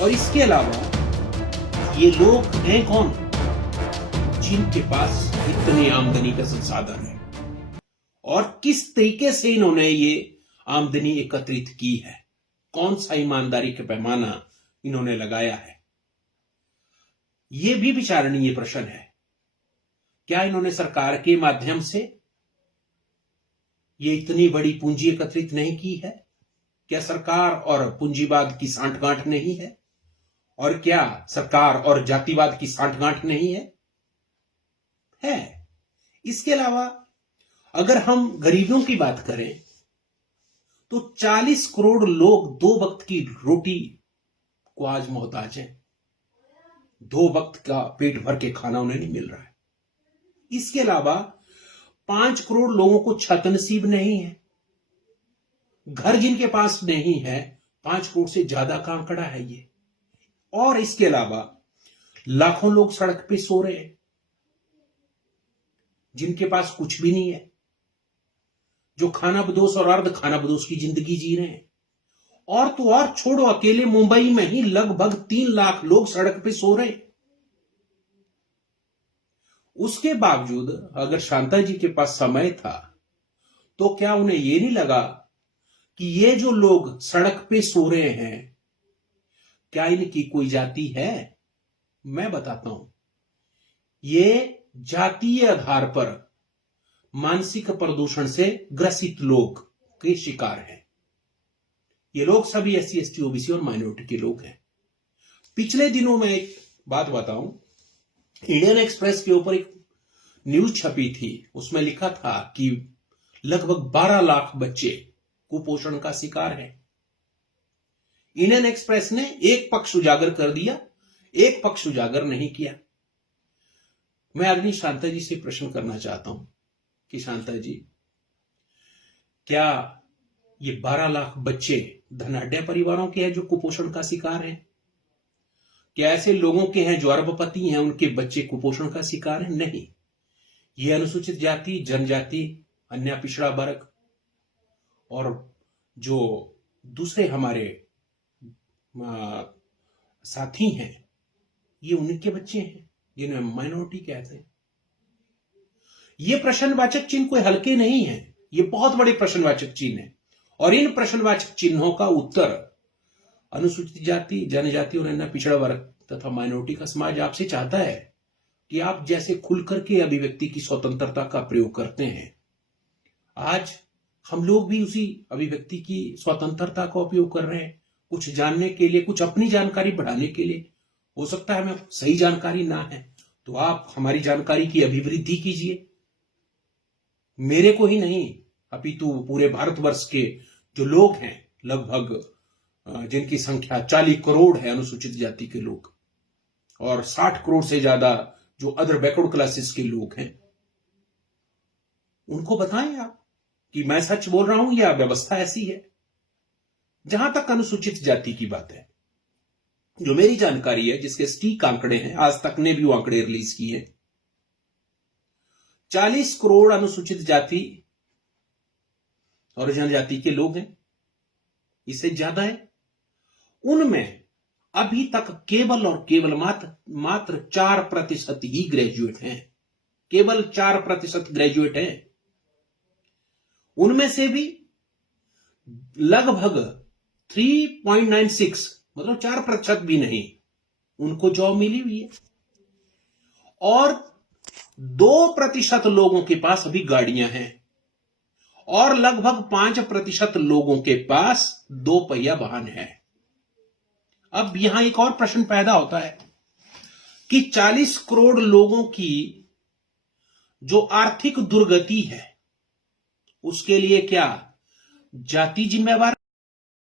और इसके अलावा ये लोग हैं कौन जिनके पास इतनी आमदनी का संसाधन है और किस तरीके से इन्होंने ये आमदनी एकत्रित की है, कौन सा ईमानदारी का पैमाना इन्होंने लगाया है, यह भी विचारणीय प्रश्न है। क्या इन्होंने सरकार के माध्यम से ये इतनी बड़ी पूंजी एकत्रित नहीं की है? क्या सरकार और पूंजीवाद की सांठगांठ नहीं है? और क्या सरकार और जातिवाद की सांठगांठ नहीं है? इसके अलावा अगर हम गरीबों की बात करें तो 40 करोड़ लोग 2 वक्त की रोटी को आज मोहताज हैं। 2 वक्त का पेट भर के खाना उन्हें नहीं मिल रहा है। इसके अलावा 5 करोड़ लोगों को छत नसीब नहीं है। घर जिनके पास नहीं है 5 करोड़ से ज्यादा का आंकड़ा है ये। और इसके अलावा लाखों लोग सड़क पे सो रहे हैं जिनके पास कुछ भी नहीं है, जो खाना बदोश और अर्ध खाना बदोश की जिंदगी जी रहे हैं। और तो और छोड़ो, अकेले मुंबई में ही लगभग 3 लाख लोग सड़क पे सो रहे हैं। उसके बावजूद अगर शांता जी के पास समय था तो क्या उन्हें यह नहीं लगा कि ये जो लोग सड़क पे सो रहे हैं क्या इनकी कोई जाति है? मैं बताता हूं, ये जातीय आधार पर मानसिक प्रदूषण से ग्रसित लोग के शिकार हैं। ये लोग सभी SC ST OBC और माइनॉरिटी के लोग हैं। पिछले दिनों में एक बात बताऊं, इंडियन एक्सप्रेस के ऊपर एक न्यूज छपी थी, उसमें लिखा था कि लगभग 12 लाख बच्चे कुपोषण का शिकार हैं। इंडियन एक्सप्रेस ने एक पक्ष उजागर कर दिया, एक पक्ष उजागर नहीं किया। मैं आदमी शांता जी से प्रश्न करना चाहता हूं कि शांता जी, क्या ये 12 लाख बच्चे धनाढ्य परिवारों के हैं जो कुपोषण का शिकार हैं? क्या ऐसे लोगों के हैं जो अरबपति हैं, उनके बच्चे कुपोषण का शिकार हैं? नहीं, ये अनुसूचित जाति, जनजाति, अन्य पिछड़ा वर्ग और जो दूसरे हमारे साथी हैं, ये उनके बच्चे हैं जिन्हें माइनॉरिटी कहते हैं। ये प्रश्नवाचक चिन्ह कोई हल्के नहीं है, ये बहुत बड़े प्रश्नवाचक चिन्ह है। और इन प्रश्नवाचक चिन्हों का उत्तर अनुसूचित जाति, जनजाति और अन्य पिछड़ा वर्ग तथा माइनॉरिटी का समाज आपसे चाहता है कि आप जैसे खुल करके अभिव्यक्ति की स्वतंत्रता का प्रयोग करते हैं, आज हम लोग भी उसी अभिव्यक्ति की स्वतंत्रता का उपयोग कर रहे हैं, कुछ जानने के लिए, कुछ अपनी जानकारी बढ़ाने के लिए। हो सकता है हमें सही जानकारी ना है तो आप हमारी जानकारी की अभिवृद्धि कीजिए। मेरे को ही नहीं अपितु पूरे भारतवर्ष के जो लोग हैं, लगभग जिनकी संख्या 40 करोड़ है अनुसूचित जाति के लोग, और 60 करोड़ से ज्यादा जो अदर बैकवर्ड क्लासेस के लोग हैं, उनको बताएं आप कि मैं सच बोल रहा हूं या व्यवस्था ऐसी है। जहां तक अनुसूचित जाति की बात है, जो मेरी जानकारी है, जिसके सटीक आंकड़े हैं, आज तक ने भी वो आंकड़े रिलीज किए हैं, 40 करोड़ अनुसूचित जाति और जनजाति के लोग हैं, इससे ज्यादा है। उनमें अभी तक केवल और केवल मात्र 4% ही ग्रेजुएट हैं, केवल 4% ग्रेजुएट हैं। उनमें से भी लगभग 3.96 मतलब 4% भी नहीं, उनको जॉब मिली हुई है। और 2% लोगों के पास अभी गाड़ियां हैं और लगभग 5% लोगों के पास 2 पहिया वाहन है। अब यहां एक और प्रश्न पैदा होता है कि 40 करोड़ लोगों की जो आर्थिक दुर्गति है, उसके लिए क्या जाति जिम्मेवार